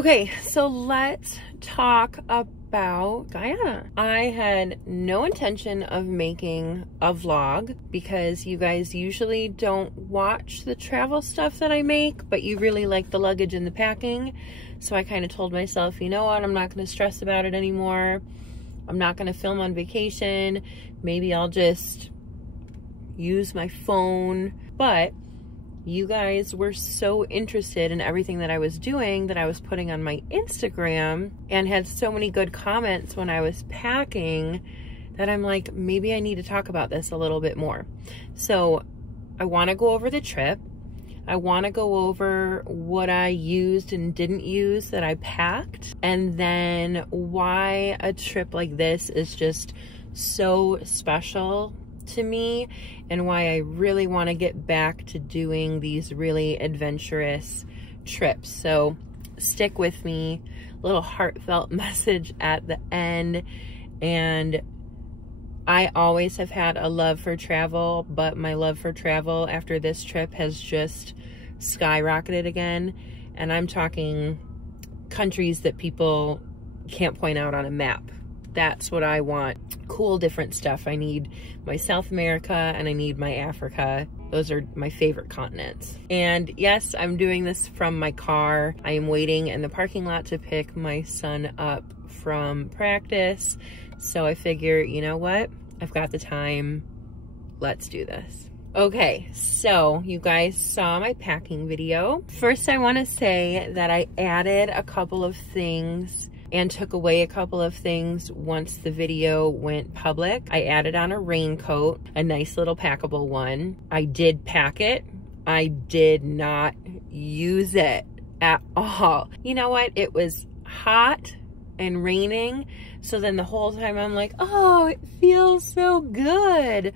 Okay, so let's talk about Guyana. I had no intention of making a vlog because you guys usually don't watch the travel stuff that I make, but you really like the luggage and the packing. So I kind of told myself, you know what, I'm not going to stress about it anymore. I'm not going to film on vacation. Maybe I'll just use my phone. But you guys were so interested in everything that I was doing that I was putting on my Instagram, and had so many good comments when I was packing that I'm like, maybe I need to talk about this a little bit more. So I want to go over the trip. I want to go over what I used and didn't use that I packed, and then why a trip like this is just so special to me, and why I really want to get back to doing these really adventurous trips. So stick with me, little heartfelt message at the end. And I always have had a love for travel, but my love for travel after this trip has just skyrocketed again. And I'm talking countries that people can't point out on a map. That's what I want. Cool, different stuff. I need my South America and I need my Africa. Those are my favorite continents. And yes, I'm doing this from my car. I am waiting in the parking lot to pick my son up from practice. So I figure, you know what? I've got the time. Let's do this. Okay, so you guys saw my packing video. First, I want to say that I added a couple of things and took away a couple of things once the video went public. I added on a raincoat, a nice little packable one. I did pack it. I did not use it at all. You know what? It was hot and raining. So then the whole time I'm like, oh, it feels so good.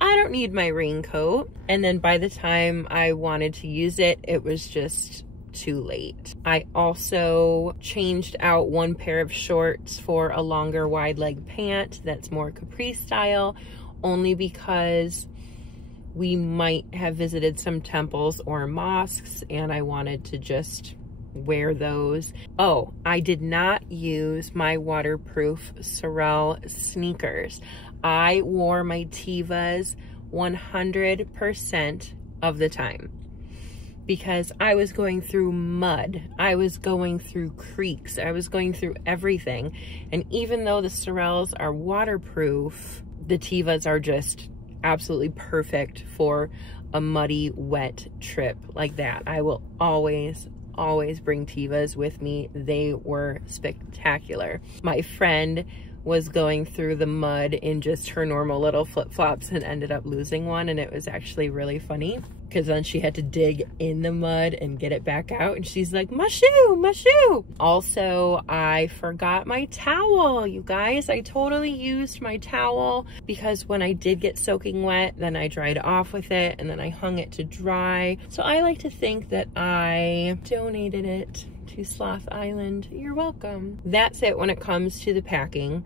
I don't need my raincoat. And then by the time I wanted to use it, it was just too late. I also changed out one pair of shorts for a longer wide leg pant that's more capri style, only because we might have visited some temples or mosques and I wanted to just wear those. Oh, I did not use my waterproof Sorel sneakers. I wore my Tevas 100% of the time, because I was going through mud, I was going through creeks, I was going through everything. And even though the Sorels are waterproof, the Tevas are just absolutely perfect for a muddy, wet trip like that. I will always bring Tevas with me. They were spectacular. My friend was going through the mud in just her normal little flip-flops and ended up losing one, and it was actually really funny because then she had to dig in the mud and get it back out, and she's like, my shoe, my shoe. Also, I forgot my towel, you guys. I totally used my towel because when I did get soaking wet, then I dried off with it and then I hung it to dry. So I like to think that I donated it to Sloth Island. You're welcome. That's it when it comes to the packing.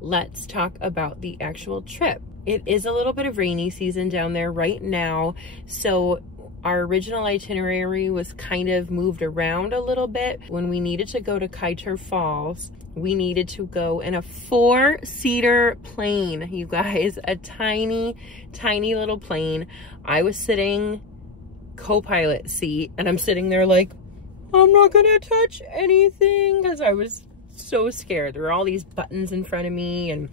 Let's talk about the actual trip. It is a little bit of rainy season down there right now, so our original itinerary was kind of moved around a little bit. When we needed to go to Kaieteur Falls, we needed to go in a 4-seater plane, you guys. A tiny little plane. I was sitting co-pilot seat, and I'm sitting there like, I'm not gonna touch anything, because I was so scared. There were all these buttons in front of me, and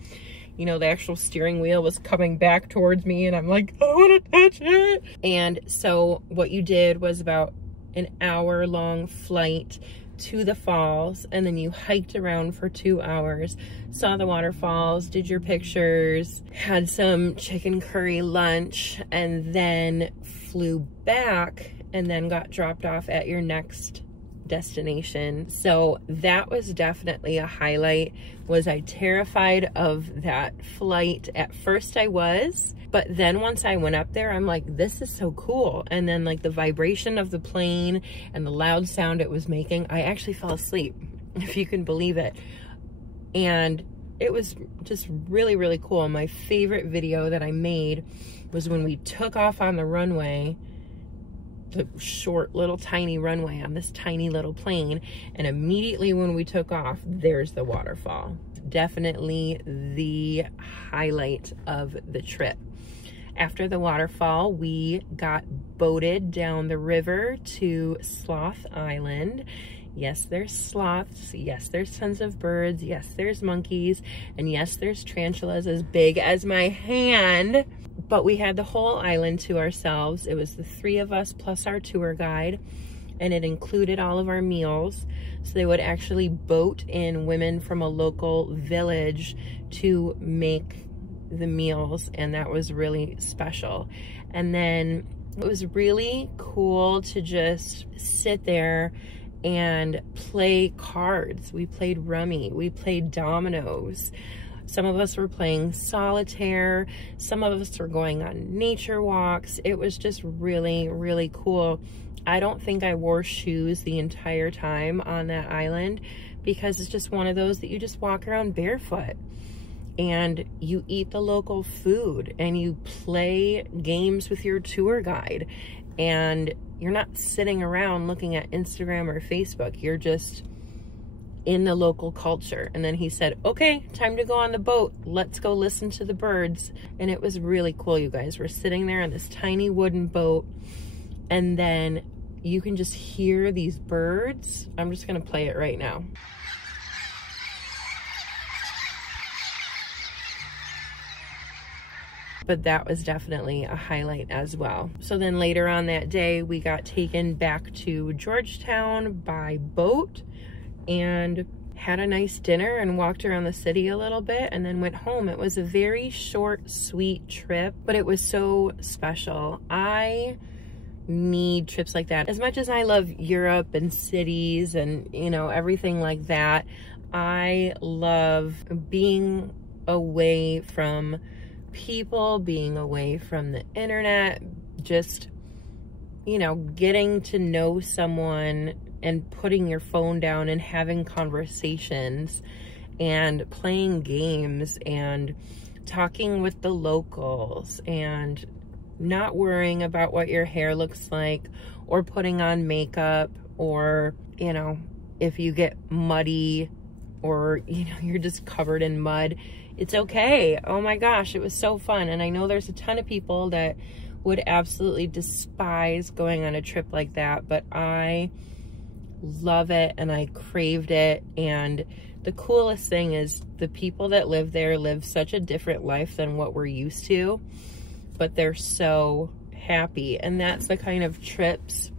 you know, the actual steering wheel was coming back towards me, and I'm like, I want to touch it. And so what you did was about an hour-long flight to the falls, and then you hiked around for 2 hours, saw the waterfalls, did your pictures, had some chicken curry lunch, and then flew back and then got dropped off at your next destination. So that was definitely a highlight. Was I terrified of that flight? At first I was, but then once I went up there, I'm like, this is so cool. And then like the vibration of the plane and the loud sound it was making, I actually fell asleep, if you can believe it. And it was just really cool. My favorite video that I made was when we took off on the runway the short little tiny runway on this tiny little plane, and immediately when we took off, there's the waterfall. Definitely the highlight of the trip. After the waterfall, we got boated down the river to Sloth Island. Yes, there's sloths. Yes, there's tons of birds. Yes, there's monkeys. And yes, there's tarantulas as big as my hand. But we had the whole island to ourselves. It was the 3 of us plus our tour guide, and it included all of our meals. So they would actually boat in women from a local village to make the meals, and that was really special. And then it was really cool to just sit there and play cards. We played rummy, we played dominoes. Some of us were playing solitaire. Some of us were going on nature walks. It was just really, really cool. I don't think I wore shoes the entire time on that island, because it's just one of those that you just walk around barefoot and you eat the local food and you play games with your tour guide, and you're not sitting around looking at Instagram or Facebook. You're just in the local culture. And then he said, okay, time to go on the boat. Let's go listen to the birds. And it was really cool, you guys. We're sitting there in this tiny wooden boat, and then you can just hear these birds. I'm just gonna play it right now. But that was definitely a highlight as well. So then later on that day, we got taken back to Georgetown by boat and had a nice dinner and walked around the city a little bit and then went home. It was a very short, sweet trip, but it was so special. I need trips like that. As much as I love Europe and cities and, you know, everything like that, I love being away from people, being away from the internet, just, you know, getting to know someone and putting your phone down and having conversations and playing games and talking with the locals and not worrying about what your hair looks like or putting on makeup, or, you know, if you get muddy or, you know, you're just covered in mud. It's okay. Oh my gosh, it was so fun. And I know there's a ton of people that would absolutely despise going on a trip like that, but I love it and I craved it. And the coolest thing is the people that live there live such a different life than what we're used to, but they're so happy. And that's the kind of trips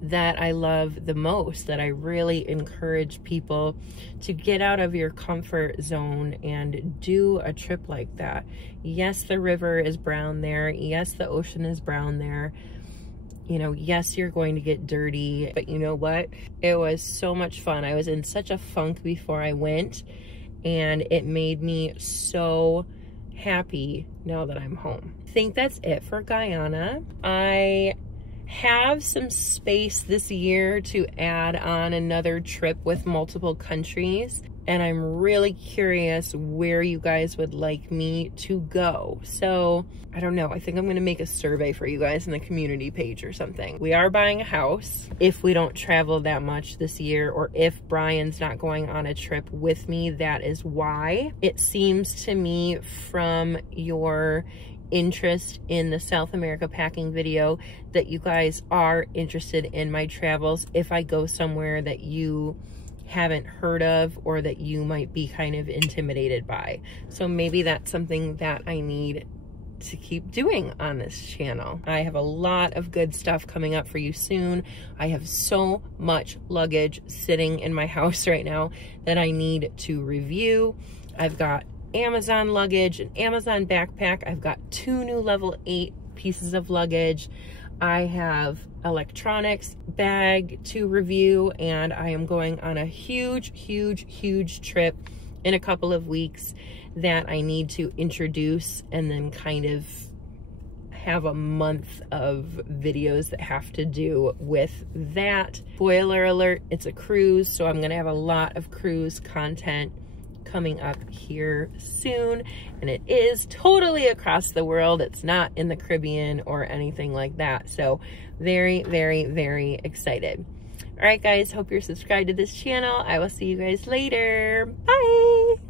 that I love the most, that I really encourage people to get out of your comfort zone and do a trip like that. Yes, the river is brown there. Yes, the ocean is brown there. You know, yes, you're going to get dirty, but you know what? It was so much fun. I was in such a funk before I went, and it made me so happy now that I'm home. I think that's it for Guyana. I have some space this year to add on another trip with multiple countries, and I'm really curious where you guys would like me to go. So I don't know, I think I'm gonna make a survey for you guys in the community page or something. We are buying a house if we don't travel that much this year, or if Brian's not going on a trip with me. That is why. It seems to me from your interest in the South America packing video that you guys are interested in my travels if I go somewhere that you haven't heard of or that you might be kind of intimidated by. So maybe that's something that I need to keep doing on this channel. I have a lot of good stuff coming up for you soon. I have so much luggage sitting in my house right now that I need to review. I've got Amazon luggage, an Amazon backpack. I've got 2 new level 8 pieces of luggage. I have electronics bag to review, and I am going on a huge trip in a couple of weeks that I need to introduce and then kind of have a month of videos that have to do with that. Spoiler alert, it's a cruise, so I'm gonna have a lot of cruise content coming up here soon, and it is totally across the world. It's not in the Caribbean or anything like that. So very, very, very excited. All right, guys, hope you're subscribed to this channel. I will see you guys later. Bye.